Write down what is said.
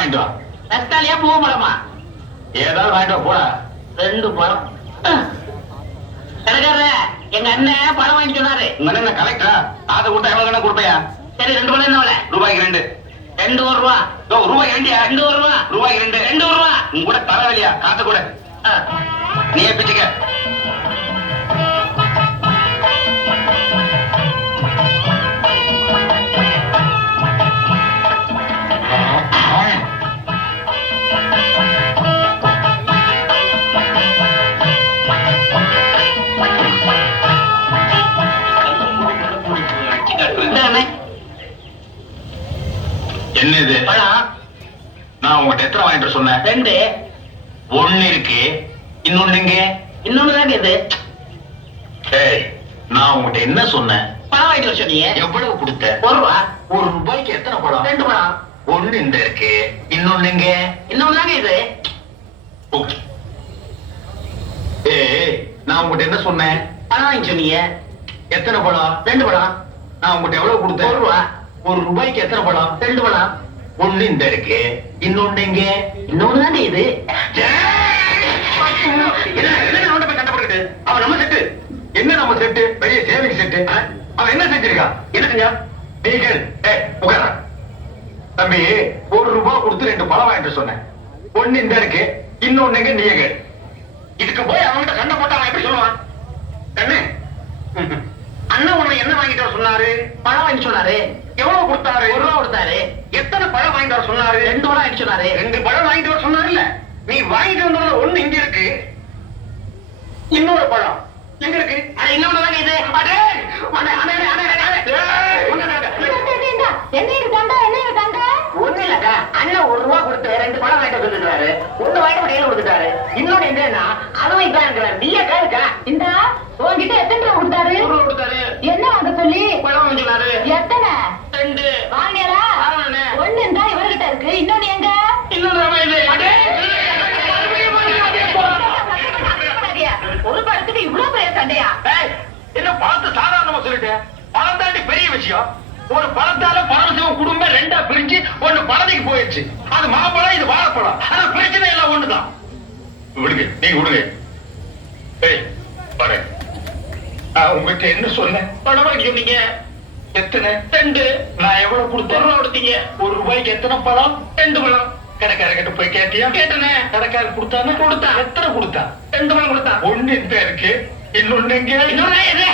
வாங்கிட்டு வா. ரஸ்தாலியா பூ பழமா? ஏதாவது வாங்கிட்டு வா போடா. 2 பழம். கடைக்காரர எங்க அண்ணன் பழம் வாங்கி சொன்னாரு. உங்க அண்ணன் கலெக்டரா? அதை கொடுத்தா எவ்வளவு கணக்கு கொடுப்பையா? சரி 2 பழம் என்ன விலை? ரூபாய்க்கு 2. 2 ரூபா. ரூபாய்க்கு 2யா? 2 ரூபா. ரூபாய்க்கு 2. 2 ரூபா. உங்க கூட தலைவலியா? காசு கூட நீயே பிச்சுக்க. என்ன இது பழம்? நான் உங்ககிட்ட எத்தனை வாங்கிட்டு சொன்னேன்? 2. 1 இருக்கு, இன்னொன்னு எங்க? இன்னொன்னு தாங்க இது. ஏய், நான் உங்ககிட்ட என்ன சொன்னேன்? பழம் வாங்கிட்டு வர சொன்னீங்க. எவ்வளவு கொடுத்த? 1 ரூபா. 1 ரூபாய்க்கு எத்தனை பழம்? 2 பழம். 1 இந்த இருக்கு, இன்னொன்னு எங்க? இன்னொன்னு தாங்க இது. ஓகே. ஏய், நான் உங்ககிட்ட என்ன சொன்னேன்? பழம் வாங்கி சொன்னீங்க. எத்தனை பழம்? 2 பழம். நான் உங்ககிட்ட எவ்வளவு கொடுத்தேன்? 1 ரூபா. 1 ரூபாய்க்கு எத்தனை பழம்? 2 பழம். 1 இந்த இருக்கு, இன்னொன்னு எங்க? இன்னொன்னு தாங்க இது. அவன் நம்ம செட்டு. என்ன நம்ம செட்டு? பெரிய சேவிங் செட்டு. அவன் என்ன செஞ்சிருக்கா? என்ன செஞ்சா? நீ கேள். உட்கார தம்பி. 1 ரூபாய் கொடுத்து 2 பழம் வாங்கிட்டு சொன்னேன். 1 இந்த இருக்கு, இன்னொன்னு எங்க? நீங்க கேள். இதுக்கு போய் அவன்கிட்ட சண்டை போட்டா அவன் எப்படி சொல்லுவான்? கண்ணு, அண்ணன் உன்னை என்ன வாங்கிட்டு வர சொன்னாரு? பழம் வாங்கி சொன்னாரு. எவ்வளவு கொடுத்தாரு? 1 ரூபா கொடுத்தாரு. எத்தனை பழம் வாங்கிட்டு வர சொன்னாரு? 2 பழம் வாங்கி சொன்னாரு. 2 பழம் வாங்கிட்டு வர சொன்னாருல்ல. நீ வாங்கிட்டு வந்ததுல 1 இங்க இருக்கு, இன்னொரு பழம் எங்க இருக்கு? இன்னொன்னு தாங்க இது. ஒண்ணு இல்லக்கா, அண்ணன் 1 ரூபா கொடுத்து 2 பழம் வாங்கிட்டு வந்துருக்காரு. 1 வாங்கிட்டு கையில கொடுத்துட்டாரு. இன்னொன்னு என்னன்னா அதுவும் இதான் இருக்கிறாரு. நீயே கேளுக்கா. இந்த உன்கிட்ட எத்தனை ரூபா கொடுத்தாரு? 1 ரூபா கொடுத்தாரு. என்ன வாங்க சொல்லி? பழம் வாங்கி சொன்னாரு. எத்தனை 2. வாங்கினீங்களா? வாங்கினே. ஒண்ணு இருந்தா இவர்கிட்ட இருக்கு, இன்னொன்னு எங்க? இன்னொன்னு தாங்க இது. ஒரு பழத்துக்கு இவ்வளவு பெரிய சண்டையா? என்ன பழத்தை சாதாரணமா சொல்லிட்டேன்? பழம் தாண்டி பெரிய விஷயம். ஒரு பழத்தால பரமசிவம் குடும்பம் 2ஆ பிரிஞ்சு 1 பழனிக்கு போயிடுச்சு. அது மாப்பழம், இது வாழைப்பழம். ஆனா பிரச்சனை எல்லாம் ஒண்ணுதான். விடுங்க, நீங்க விடுங்க. ஏய் பாரு, உங்ககிட்ட என்ன சொன்னேன்? பழம் வாங்கி சொன்னீங்க. எத்தனை? 2. நான் எவ்வளவு கொடுத்தேன்? 1 ரூபா கொடுத்தீங்க. 1 ரூபாய்க்கு எத்தனை பழம்? 2 பழம். கடைக்காரர்கிட்ட போய் கேட்டியா? கேட்டனே. கடைக்காரர் கொடுத்தானே? கொடுத்தான். எத்தனை கொடுத்தான்? 2 பழம் கொடுத்தான். 1 இந்த இருக்கு, இன்னொன்னு எங்க? இன்னொன்னு இது.